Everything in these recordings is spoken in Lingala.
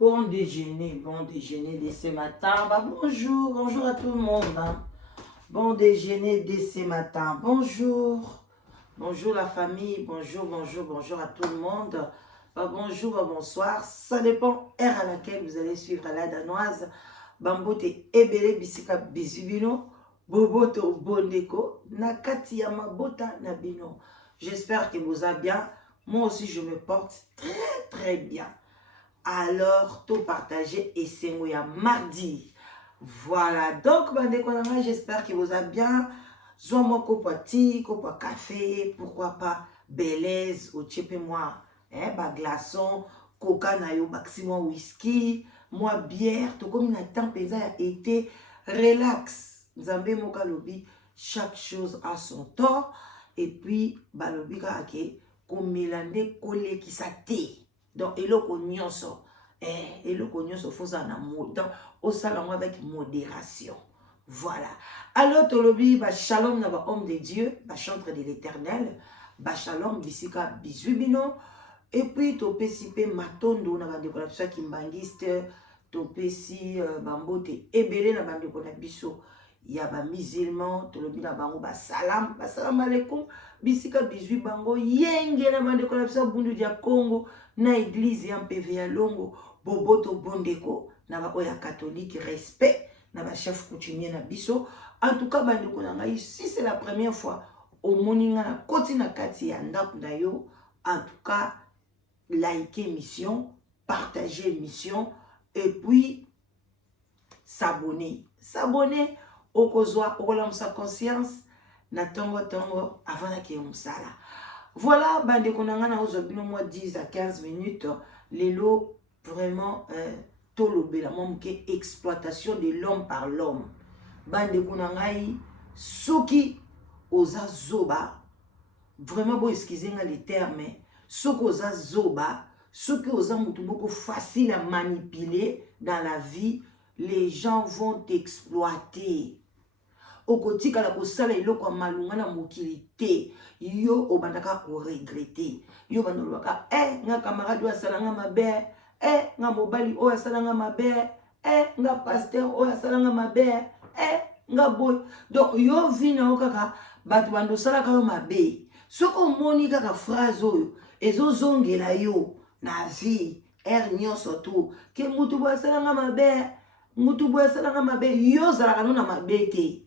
Bon déjeuner de ce matin. Bah, bonjour, bonjour à tout le monde. Hein. Bon déjeuner de ce matin. Bonjour, bonjour la famille. Bonjour, bonjour, bonjour à tout le monde. Bah, bonjour, bah, bonsoir. Ça dépend heure à laquelle vous allez suivre la danoise. Bambote ebele bisika bisubino. Boboto bondeko. Nakati ya mabota nabino. J'espère que vous allez bien. Moi aussi, je me porte très, très bien. Alors, tout partager et c'est mardi. Voilà, donc, j'espère que vous allez bien. Soit moi, copati, copa café, pourquoi pas, belaise, au tchépé moi, glaçon, coca nayo, maximum whisky, moi bière, tout comme une température a été relax. Zambé moka lobi, chaque chose a son temps. Et puis, balobi kake, comme mélande, collé qui sa thé. Donc, eloko nyonso, eloko nyonso foza na donc au salon avec modération. Voilà. Alors, tolobi, ba shalom na ba homme de Dieu, ba chantre de l'Éternel, ba shalom bisika bisubino, et puis topesi pe matondo na ba ndeko na biso kimbangiste, topesi bambote ebele na ba ndeko na biso ya ba musulman, tolobi na bango ba salam alaikum, bisika bizwi bango yenge na ba ndeko na biso bundu dia Congo na église ya MPV ya Longo, boboto bondeko na ba oya catholique, respect na ba chef coutumier na biso. En tout cas, bandeko na ngai, si c'est la première fois au moninga na koti na kati ya ndako na yo, en tout cas, likez mission, partagez mission, et puis s'abonner. S'abonner au kozwa, au kolam sa conscience, na tongo avant na ke msala. Voilà, bandeko na nga na ozobino moi 10 à 15 minutes, lelo vraiment tolobela moke exploitation de l'homme par l'homme. Bandeko na ngai soki oza zoba, vraiment bon excusez nga les termes, soki oza zoba, soki oza mutu beaucoup facile à manipuler dans la vie, les gens vont t'exploiter. Okotika la kosala eloko malunga na mokili te, yo obandaka ko regretter, yo bandolaka nga camarade asala nga mabe, nga mobali o asala nga mabe, nga pasteur o asala nga mabe, nga boy. Donc yo vina okaka batu bandosala ka mabe. Soko moni kaka phrase oyo ezozongela yo na vie nyonso tu ke mutu bo asala nga mabe, mutu bo asala nga mabe, yo zala na mabe te.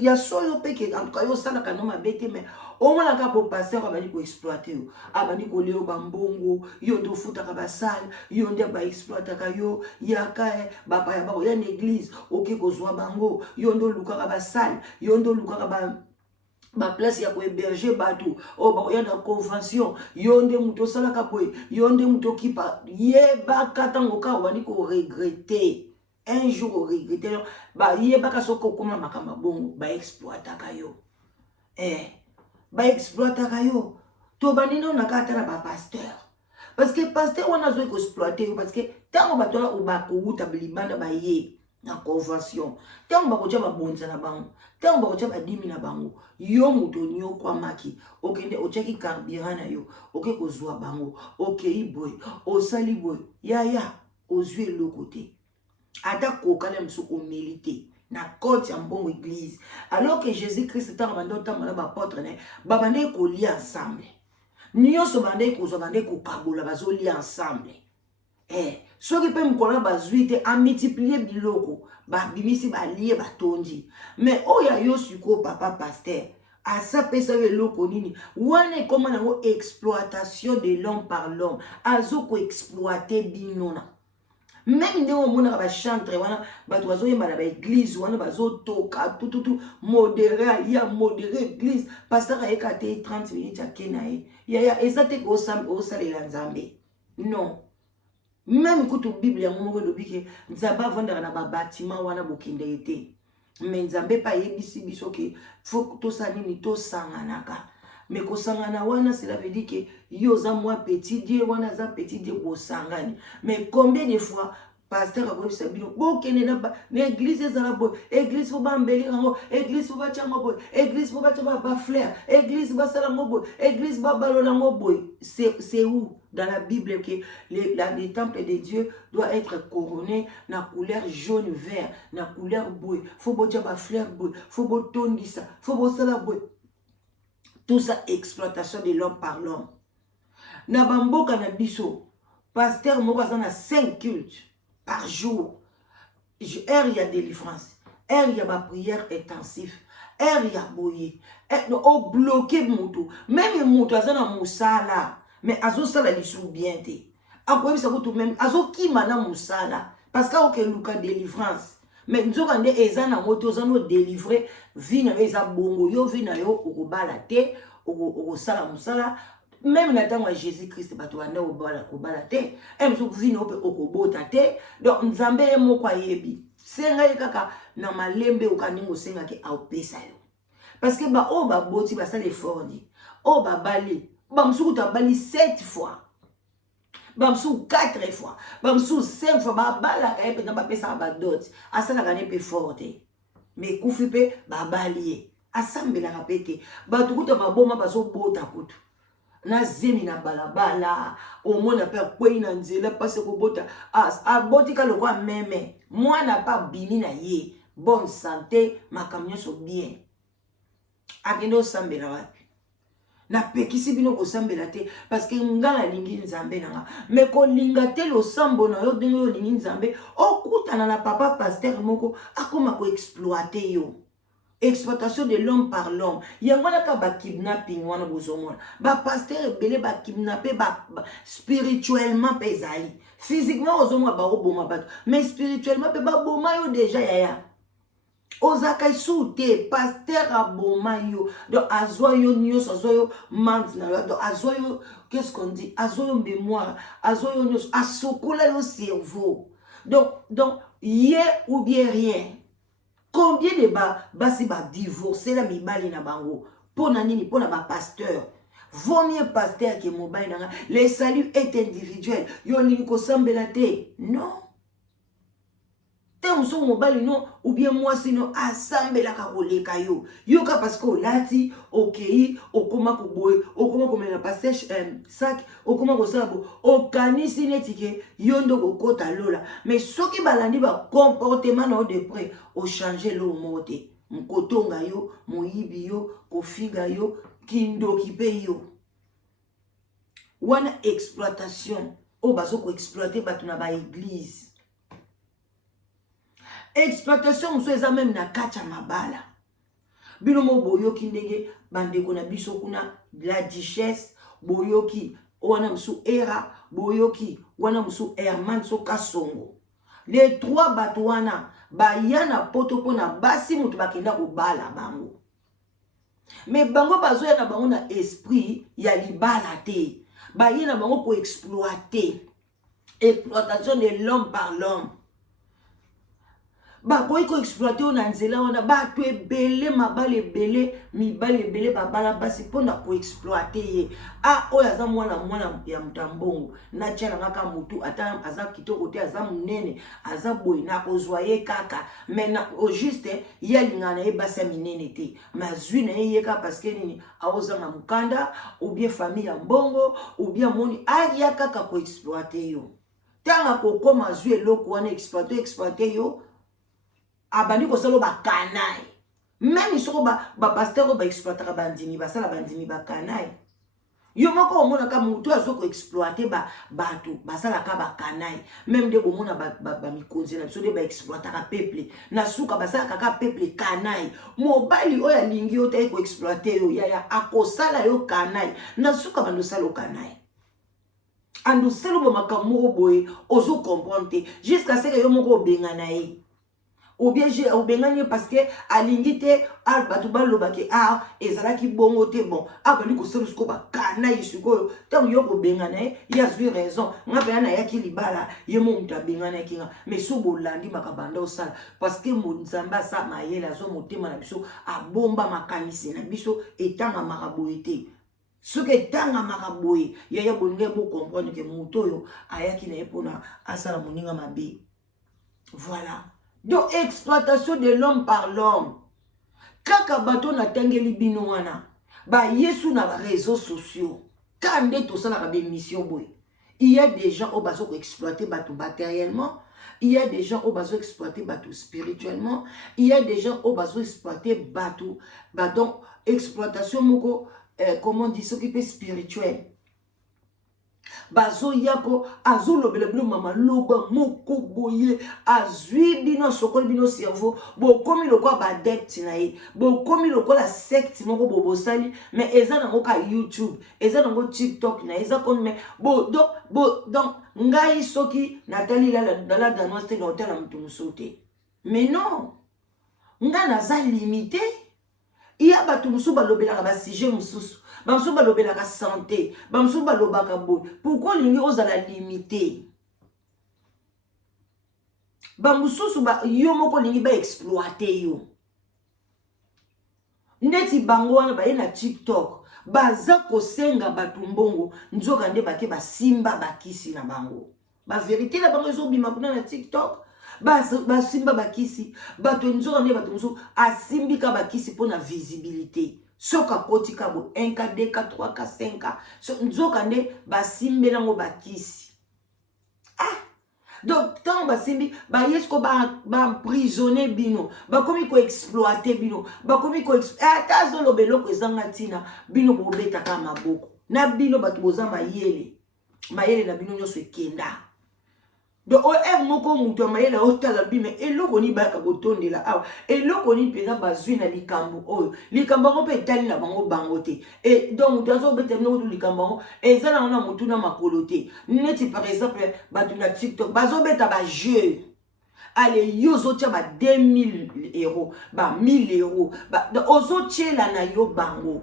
Ya solo peke en tout cas yo sala kanoma bete mais au moins la capo pasteur abandi ko exploiter yo abandi ko leo bambongo yo ndo futa ka basal yo ndia ba exploiter ka yo yaka ba pa ya ba ya église oke ko zwa bango yo ndo luka ka basal yo ndo luka ka ba place ya ko héberger batu o ba ya na convention yo nde muto sala ka boy yo nde muto kipa ye ba katango ka obandi ko regretter. Un jour au regretté, bah yebaka soko koma makamba bongo, bah exploita kayo. Bah exploita kayo. To bandino nakata na ba pasteur. Parce que pasteur wana zo exploiter parce que tango batola obako uta bilibanda ba ye na convention. Tango bakoja ba bonza na bango. Tango bakoja ba 10 000 na bango. Yo muto nyo kwa maki. Okende ocheki carburant na yo. Oke kozwa bango. Okei boy. Osali boy. Ya ozwe le côté. Ata kokana mso humilité na côte ya mbongo église alors que Jésus-Christ tant bando tant na ba apôtre ne babande ko li ensemble nyonso bande ko zo bande ko kabola bazo li ensemble soki pe mkola bazwi te a multiplier biloko ba bimisi ba lié ba tondi mais oya yo suko papa pasteur asa pesa eloko nini wane koma na exploitation de l'homme par l'homme azo ko exploiter binona. Même si on a chanté, on a église, on a tout modéré, il y a modéré l'église, pasteur a écarté 30 minutes à Kenaï. Il y a exacté au salé l'anzambé. Non. Même quand la Bible, on a dit que nous avons vendu un bâtiment, on a beaucoup d'idées. Mais nous n'avons pas yébisi bisoke, faut que tout ça ni tout sanganaka. Mais kosangana wana cela veut dire que yoza moi petit Dieu wana za petit Dieu kosangani. Mais combien de fois pasteur a voulu sabino bokene na l'église ezala boy, église fo bambeli rango, église fo ba tchanga boy, église fo ba tchanga ba fleur, église ba sala boy, église ba balona boy. C'est où? dans la Bible que les temples de Dieu doivent être couronnés dans la couleur jaune vert, dans la couleur boue. Faut que la fleur boue, faut que tondisa, faut que ça la boue. Tout ça, exploitation de l'homme par l'homme. Na bamboka na biso, pasteur moko a 5 cultes par jour. Heure il y a délivrance, heure il y a ma prière intensive, heure il y a boye, on bloqué moto, même moto a na musala, mais azo sala lisou bien te. Akoye ça tout même azo ki mana musala parce que ok luka délivrance. Mais nous avons des ezana moto zano délivrer vina eza bongo yo vina yo okobala te okosala musala. Même dans Jésus-Christ, bato wanda obala te, emso vino pe okobota te. Donc nzambe moko ayebi. Senga kaka na malembe okaningo senga ke aopesa yo. Parce que ba o ba boti ba sala effort ni. O ba bali, ba msuku ta bali 7 fois. Ba msuku 4 fois. Ba msuku 5 fois ba bala ka pe na ba pesa ba dot. Asala ka ne pe forte. Mais kufi pe ba bali. Asambela ka pete. Ba tukuta maboma bazo bota kutu. Na zemi na balabala omona pe kwei na nzela pase ko bota aboti ka lokwa meme mwana pa bimi na ye bonne santé makamnyo so bien akendo sambela wapi na pekisi bino ko sambela te parce que ngala lingi nzambe nanga me ko linga te lo sambo na yo dingo lingi nzambe okutana na papa pasteur moko akoma ko exploiter yo. Exploitation de l'homme par l'homme. Il y a un kidnapping, ba pasteur belé ba kidnappé spirituellement pesali. Physiquement mais spirituellement ba boma yo déjà yaya. Ozaka soute pasteur aboma yo. Donc azoyo nyos azoyo maintenant. Donc azoyo qu'est-ce qu'on dit? Azoyo mémoire, azoyo nyos asokola yo cerveau. Donc hier ou bien rien. Combien de basi divorcé la mibali na bango pour nani pour na ba pasteur vaut mieux pasteur que mobile nanga le salut est individuel yo ni ko sambela te non te muso mobile non ou bien moi sinon asambela ka koleka yo ka parce que lati okei okoma ko boy okoma ko mena pasteur sac okoma ko sabo okanisi netike yo ndo ko kota lola mais soki balandi ba comportement na de près o changer lo mote mkotonga yo moyibi yo kofiga yo kindoki pe yo wana exploitation o bazo ko exploiter batu na ba église. Exploitation mso eza même na kacha mabala. Bino mo boyoki ndenge bandeko na biso kuna la duchesse boyoki wana msu era boyoki wana msu Herman so Kasongo. Les 3 bato wana bayana poto pona basi mutu bakenda ko bala bango. Mais bango bazoya na bango na esprit ya libala te. Bayena bango ko exploiter. Exploitation de l'homme par l'homme. Ba boy ko exploiter on nzela wana ba to ebele mabale ebele mibale ebele babala basi pona ko exploiter ye oya za mwana ya mutambongo na tshela ngaka mutu ata aza kitoko te aza munene aza boy na kozwa ye kaka mais na au juste ya lingana ye basa minene te mazwi na ye ka parce que nini aoza na mukanda ou bien famille ya mbongo ou bien moni ya kaka ko exploiter yo tanga ko koma zwi eloko wana exploiter yo abandi ko solo ba kanai même isoko ba pasteur ba exploiter bandini ba sala bandini ba kanai yo moko omona ka mutu azoko exploiter batu ba sala ka ba kanai même de bomona ba mikonzi na biso de ba exploiter ka peuple na suka ba sala ka peuple kanai mobali oya lingi yo te ko exploiter yo ya akosala yo kanai na suka bando sala kanai ando selo ba makamoko boye ozo comprendre jusqu'à ce que yo moko bengana ye ou bien j'ai obengani parce que alingite albatu balobake ezalaki bongo te bon bali ko selo sko ba kana yisuko tant yo ko bengana ya zui raison ngapa na yaki libala ye mo muta bengana kinga mais so bolandi makabanda osala parce que mo nzamba sa mayela zo motema na biso abomba makanisi na biso etanga makaboite ce que tanga makaboye ya bolinga bo comprendre que mutoyo ayaki na epona asala moninga mabe. Voilà. Donc, exploitation de l'homme par l'homme. Kaka bato na tangeli bino wana. Ba yesu na réseaux sociaux. Kande to sala ka be mission boy. Il y a des gens au bateau qui exploiter bateau matériellement. Il y a des gens au bateau exploiter bateau spirituellement. Il y a des gens au bateau exploiter bateau. Donc, exploitation, comment on dit, s'occuper spirituel. Bazo yako azolo belebelo mama loba moko boye azui bino sokoli bino cerveau bo komi lokwa ba adepte na ye bo komi lokwa la secte moko bobo sali mais eza na moka YouTube eza na ngo TikTok na eza kon mais donc ngai soki Nathalie la danoise te na hôtel mutu musote mais non nga naza limité iya batu musu balobelaka ba sujet mususu bamsu balobelaka santé bamsu balobaka boy pourquoi lingi ozala limité bamususu ba yo moko lingi ba exploiter yo ndeti bango wana ba na TikTok baza kosenga batu mbongo nzoka nde bake basimba bakisi na bango ba vérité na bango ezobima kuna na TikTok basimba bakisi bato nzoka nde bato musu asimbika bakisi pona visibilité soka koti kabo 1K 2K 3K 5K so nzoka nde basimbe nango bakisi donc tant basimbi ba yesko ba emprisonner bino ba komi ko exploiter bino ba komi ko ata zolo beloko ezanga tina bino bobeta ka maboko na bino bato boza mayele na bino nyoso ekenda donc moko mutu mayele otala bime eloko ni baka botondela awa eloko ni peza bazwi na likambo oyo likambo ngo pe tali na bango bangote et donc mutu azo beta no likambo eza na ona mutu na makolo te neti par exemple batu na TikTok bazo beta ba jeu allez yo zotia ba 2000 euros ba 1000 euros ba ozo tiela na yo bango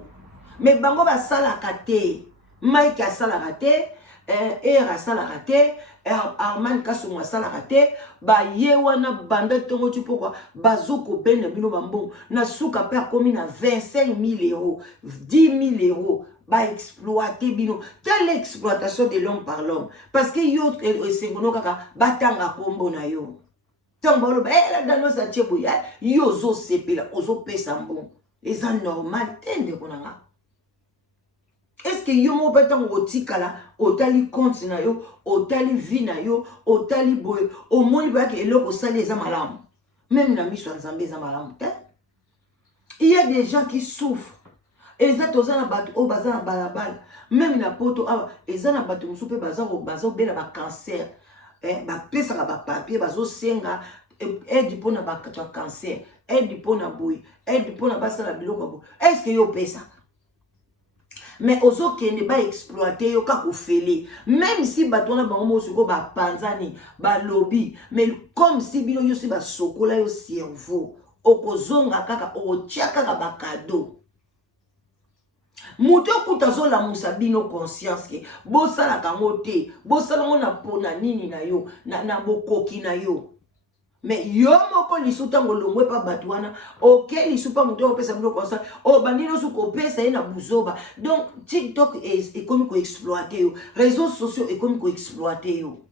mais bango ba sala kate Mike a sala kate era sala kate Arman Kasumwa sala kate ba ye wana banda tongo tu pourquoi bazoko bene bino bambo na suka pe komi na 25 000 euros 10 000 euros ba exploiter bino telle exploitation de l'homme par l'homme parce que yo sengono kaka batanga kombo na yo tango lo ba la dano sa tiebo ya yo zo sepela ozo pesa mbon eza normal tende konanga. Est-ce que yo mo betango otikala otali compte na yo otali vie na yo otali boy au moni ba ke eloko sali eza malamu même na miso nzambe eza malamu te. Il y a des gens qui souffrent eza tozana bato o bazana balabala même na poto awa eza na bato musupe bazo bela ba cancer ba pesa ba papier bazo senga aide pona ba cancer aide pona boy aide pona basala biloko bo est-ce que yo pesa mais ozo kende ba exploiter yo kako fele même si batona bango mosiko ba panzani ba lobby mais comme si bino yo si ba sokola yo cerveau okozonga kaka otia kaka ba cadeau muto kutazo la musabino conscience ke bosala kango te bosala ngona pona nini na yo na bokoki na yo mais yo moko lisuta ngolongwe pa batwana ok lisupa muto opesa muto konsa o bandino su ko pesa ina buzoba donc TikTok est comme ko exploiter yo réseaux sociaux est comme ko exploiter yo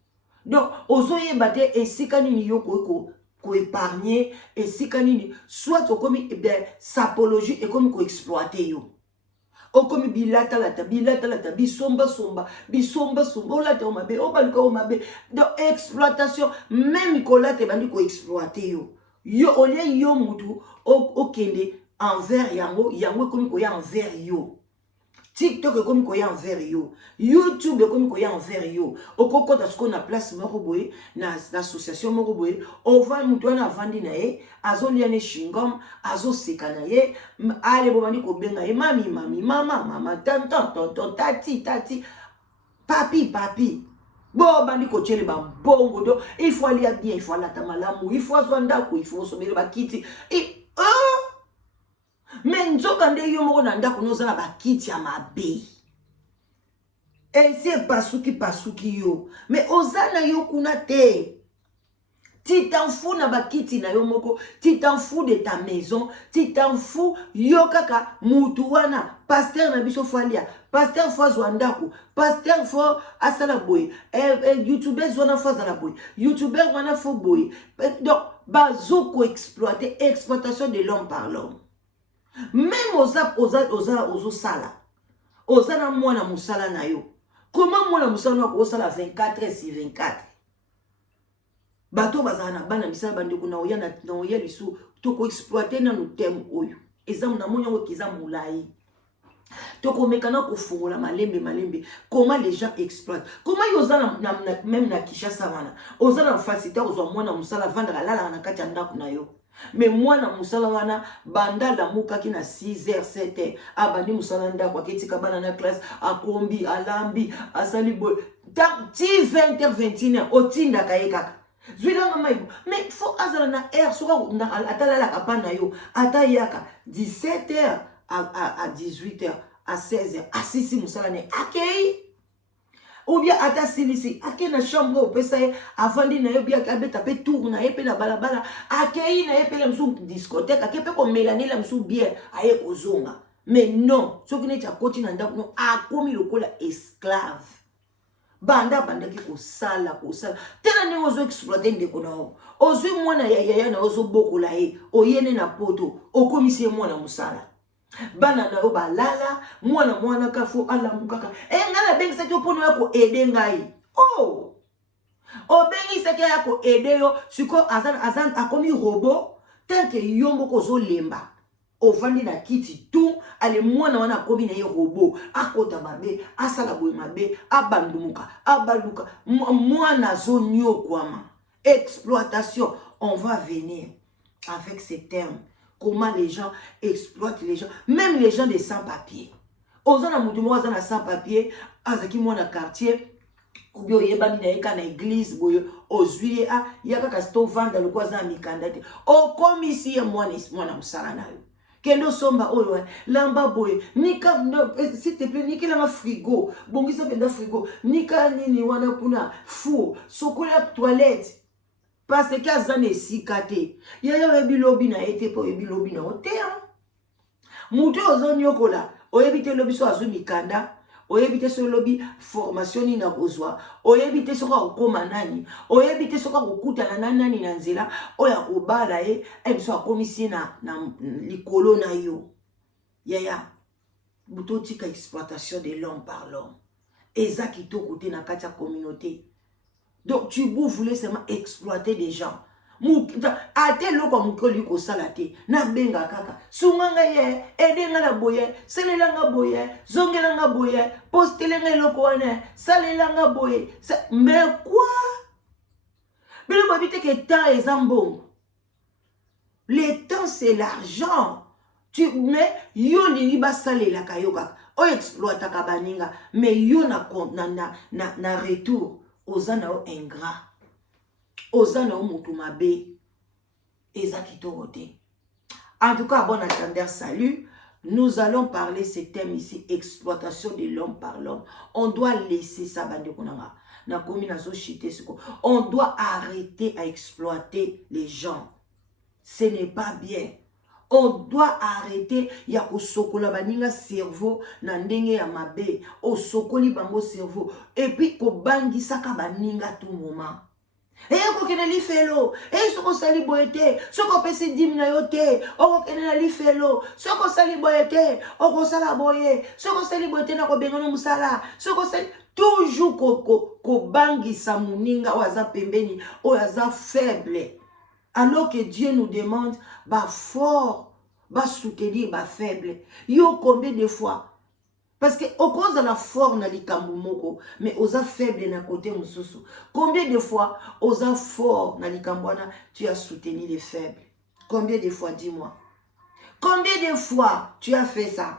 donc ozoye bate esika nini yo ko épargner esika nini soit o comme sapologie est comme ko exploiter yo okomi bilata lata bisomba olata omabe obaluka omabe donc exploitation même kolate bandi ko exploiter yo olie yo mutu okende envers yango komi ko ya envers yo TikTok komi ko ya envers yo YouTube komi ko ya envers yo okokota siko na place moko boye na association moko boye ova mutu na vandi na ye azolia ne shingom azoseka na ye ale bobandi ko benga ye mami mama tonton tati papi bo bandi ko tshele ba bongo do il faut aller bien il faut aller tamalamu il faut azwanda ko il faut somela bakiti mais nzoka nde yo moko na ndako nozala bakiti ya mabe ese pasuki yo mais ozana yo kuna te tu t'en fous na bakiti na yo moko tu t'en fous de ta maison tu t'en fous yo kaka mutu wana pasteur na biso falia pasteur fo azwandako pasteur fo asala boy youtubeur wana fo azala boy youtubeur wana fo boy donc bazoko exploiter exploitation de l'homme par l'homme. Même ozo sala oza na mwana musala na yo Comment moi la musala ko sala 24 sur 24? Bato bazana bana misala bandeko na oya na oya lisu to ko exploiter na no terme oyo. Exemple na monyo kiza mulai. To ko mekana ko fungola malembe. Comment les gens exploitent? Comment yoza même na Kinshasa wana. Oza na facilité ozwa mwana musala vandra lala na kati ya ndako na yo. Mais moi na musala wana banda la muka ki na 6h 7h abandi musala ndako aketika bana na classe akombi alambi asali boy ta 20h 21h otinda kayekaka zwila mama ibo mais faut azala na air soka na atalala kapana yo atayaka 17h à 18h à 16h asisi musala ne akei ou bien ata silisi ake na chambre au pesa avandi na yebia kabeta pe tour na yepe na balabala akei na yepe la msu discothèque ake pe ko melani la msu bien aye kozonga mais non soki ne koti na ndako no akomi lokola esclave banda ki kosala tena ne ozo exploiter ndeko na o ozwi mwana ya na ozo bokola ye oyene na poto okomisi mwana musala bana na yo balala mwana kafo alamukaka ngala bengi saki opono yako ede ngai bengi saki yako ede yo siko azan akomi robot tanke yombo kozo lemba ovandi na kiti tu ale mwana wana akomi na ye robot akota mabe asala boye mabe abandumuka abaluka mwana zo nyokwama exploitation. On va venir avec ces termes. Comment les gens exploitent les gens, même les gens des sans-papiers. Ozana mutumo ozana sans-papiers, azaki mwana quartier, ou bien yebani na eka na église boye, ozwi a yaka kasto vanda le kwaza mikandate. O komisi ya mwana musala na yo. Kendo somba oyo lamba boye, nika s'il te plaît nika la frigo, bongisa penda frigo, nika nini wana kuna four, sokola toilette. Parce que azane sikate. Yaya bilobi na ete po bilobi na otea. Muto ozoni yokola. Oyebite lobi so azu mikanda. Oyebite so lobi formation ni na kozwa. Oyebite so ka okoma nani. Oyebite so ka okuta na nani na nzela. Oya kobala biso akomisi na likolo na yo. Yaya. Muto tika exploitation de l'homme par l'homme. Eza kitoko te na kati ya communauté. Donc, tu voulais seulement exploiter des gens. Ate loko mukoli ko salate na benga kaka sunganga ye edenga na boye selelanga boye zongelanga boye postelenga loko wana salelanga boye mais quoi bilo babite que temps est zambongo le temps c'est l'argent mais yo lingi ba salela kayoka o exploiter ka baninga mais yo na retour ozana o ingrat ozana o mutu mabe ezaki torote. En tout cas, bon attendeur, salut. Nous allons parler ce thème ici, exploitation de l'homme par l'homme. On doit laisser ça, bande konanga. Na komi na zo chite siko. On doit arrêter à exploiter les gens. Ce n'est pas bien. On doit arrêter ya ko sokola baninga cerveau na ndenge ya mabe. O sokoli bango cerveau. Et puis ko bangisa ka baninga tout moment. Et ko kene li felo. Et soko sali boyete. Soko pesi dimina yote. O kene li felo. Soko sali boyete. O ko sala boye. Soko sali boyete na ko bengono musala. Soko sali toujours ko bangisa muninga waza pembeni. O yaza faible. Alors que Dieu nous demande, bah fort, bah soutenir, bah faible. Yo combien de fois? Parce que au cause de la force na likambumoko, mais osa faible na côté mususu. Combien de fois osa fort na likambwana, tu as soutenu les faibles? Combien de fois, dis-moi? Combien de fois tu as fait ça?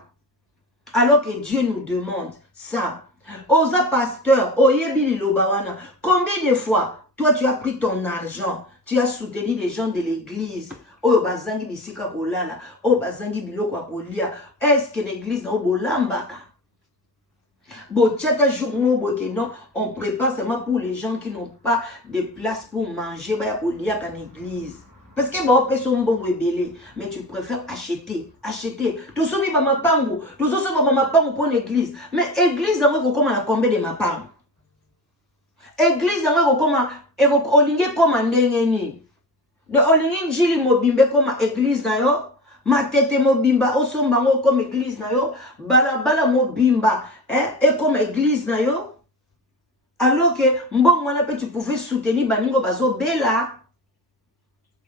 Alors que Dieu nous demande ça. Osa pasteur, oyebi lilobawana. Combien de fois toi tu as pris ton argent? Tu as soutenu les gens de l'église. Oh, bazangi bisika kolala. Oh, bazangi biloko kolia. Est-ce que l'église n'a pas lambaka? Bon, tchata jour non, on prépare seulement pour les gens qui n'ont pas de place pour manger. Bah, kolia qu'en église. Parce que bon, personne bon belé, mais tu préfères acheter. Tu soumis ma pango. Tu soumis ma pango pour l'église. Mais église, on va comment la combien de ma pango. Église, on va comment olinge koma ndenge ni de olinge njili mobimbe koma église na yo matete mobimba osomba ngo comme église na yo balabala mobimba et comme église na yo Alors que mbongo wana pe tu pouvais soutenir baningo bazo bela.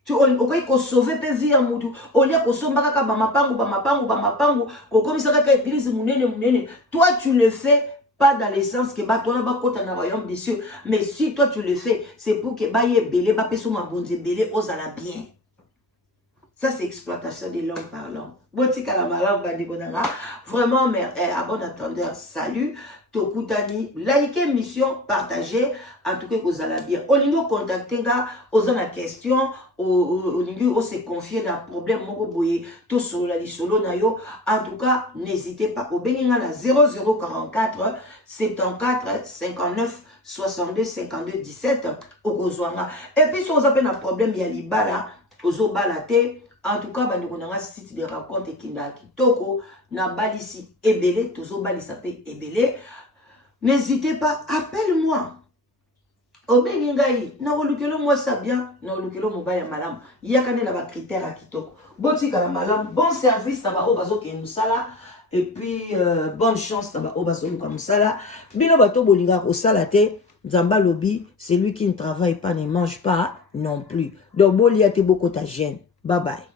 Tu as sauvé pe vie ya mutu. Olia ko somba kaka ba mapangu ko komisa kaka église munene. Toi tu le fais pas dans le sens que ba toi ba kota na royaume des cieux, mais si toi tu le fais, c'est pour que ba ye belé ba peso ma bonze belé osala bien. Ça, c'est exploitation de l'homme par l'homme. Vraiment, à bon attendeur, salut. Tokutani, likez mission, partagez. En tout cas, vous allez bien. Au niveau contacter, aux la question, au niveau se confier dans le problème, tout sur la solo nayo. En tout cas, n'hésitez pas. Au bénin, 0044 74 59 62 52 17. Et puis, si vous avez un problème, il y a l'ibala, aux balate. En tout cas, on a un site de raconte qui n'a kitoko, na balisi ebele, tozo balisa pe ebele. N'hésitez pas, appelle-moi. Obeningai, na olukelo moi ça bien, na olukelo mobile malam. Yakane na ba critère à kitoko. Boti kala malam, bon service na ba obazo ke musala. Et puis bonne chance na ba obazo luka musala. Bino bato bolinga ko salate. Zamba lobby, c'est lui qui ne travaille pas, ne mange pas non plus. Donc, bon, il y a beaucoup de gêne. Bye bye.